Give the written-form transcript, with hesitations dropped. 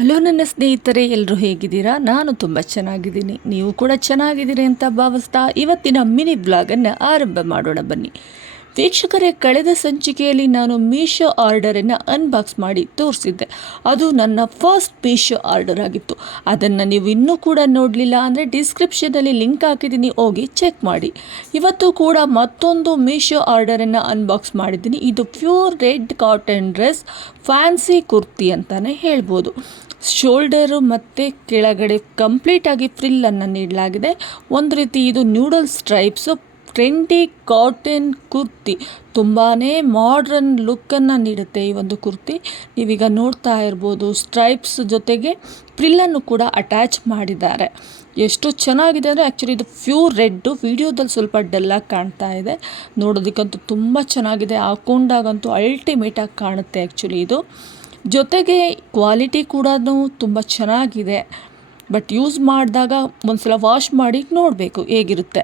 Hello ನನ್ನ ಸ್ನೇಹಿತರೆ, ಎಲ್ಲರೂ ಹೇಗಿದ್ದೀರಾ? ನಾನು ತುಂಬ ಚೆನ್ನಾಗಿದ್ದೀನಿ. ನೀವು ಕೂಡ ಚೆನ್ನಾಗಿದ್ದೀರಿ ಅಂತ ಭಾವಿಸ್ತಾ ಇವತ್ತಿನ ಮಿನಿ ಬ್ಲಾಗನ್ನು ಆರಂಭ ಮಾಡೋಣ ಬನ್ನಿ. ವೀಕ್ಷಕರೇ, ಕಳೆದ ಸಂಚಿಕೆಯಲ್ಲಿ ನಾನು ಮೀಶೋ ಆರ್ಡರನ್ನು ಅನ್ಬಾಕ್ಸ್ ಮಾಡಿ ತೋರಿಸಿದ್ದೆ. ಅದು ನನ್ನ ಫಸ್ಟ್ ಮೀಶೋ ಆರ್ಡರ್ ಆಗಿತ್ತು. ಅದನ್ನು ನೀವು ಇನ್ನೂ ಕೂಡ ನೋಡಲಿಲ್ಲ ಅಂದರೆ ಡಿಸ್ಕ್ರಿಪ್ಷನಲ್ಲಿ ಲಿಂಕ್ ಹಾಕಿದ್ದೀನಿ, ಹೋಗಿ ಚೆಕ್ ಮಾಡಿ. ಇವತ್ತು ಕೂಡ ಮತ್ತೊಂದು ಮೀಶೋ ಆರ್ಡರನ್ನು ಅನ್ಬಾಕ್ಸ್ ಮಾಡಿದ್ದೀನಿ. ಇದು pure red cotton dress, fancy kurti ಅಂತಲೇ ಹೇಳ್ಬೋದು. ಶೋಲ್ಡರು ಮತ್ತು ಕೆಳಗಡೆ ಕಂಪ್ಲೀಟಾಗಿ ಫ್ರಿಲ್ಲನ್ನು ನೀಡಲಾಗಿದೆ. ಒಂದು ರೀತಿ ಇದು ನ್ಯೂಡಲ್ ಸ್ಟ್ರೈಪ್ಸು ಟ್ರೆಂಡಿ ಕಾಟನ್ ಕುರ್ತಿ, ತುಂಬಾ ಮಾಡ್ರನ್ ಲುಕ್ಕನ್ನು ನೀಡುತ್ತೆ ಈ ಒಂದು ಕುರ್ತಿ. ನೀವೀಗ ನೋಡ್ತಾ ಇರ್ಬೋದು, ಸ್ಟ್ರೈಪ್ಸ್ ಜೊತೆಗೆ ಫ್ರಿಲ್ಲನ್ನು ಕೂಡ ಅಟ್ಯಾಚ್ ಮಾಡಿದ್ದಾರೆ. ಎಷ್ಟು ಚೆನ್ನಾಗಿದೆ ಅಂದರೆ ಆ್ಯಕ್ಚುಲಿ ಇದು ಪ್ಯೂರ್ ರೆಡ್ಡು, ವಿಡಿಯೋದಲ್ಲಿ ಸ್ವಲ್ಪ ಡಲ್ಲಾಗಿ ಕಾಣ್ತಾ ಇದೆ, ನೋಡೋದಕ್ಕಂತೂ ತುಂಬ ಚೆನ್ನಾಗಿದೆ. ಹಾಕೊಂಡಾಗಂತೂ ಅಲ್ಟಿಮೇಟಾಗಿ ಕಾಣುತ್ತೆ ಆ್ಯಕ್ಚುಲಿ ಇದು. ಜೊತೆಗೆ ಕ್ವಾಲಿಟಿ ಕೂಡ ತುಂಬ ಚೆನ್ನಾಗಿದೆ. ಬಟ್ ಯೂಸ್ ಮಾಡಿದಾಗ ಒಂದ್ಸಲ ವಾಶ್ ಮಾಡಿ ನೋಡಬೇಕು ಹೇಗಿರುತ್ತೆ.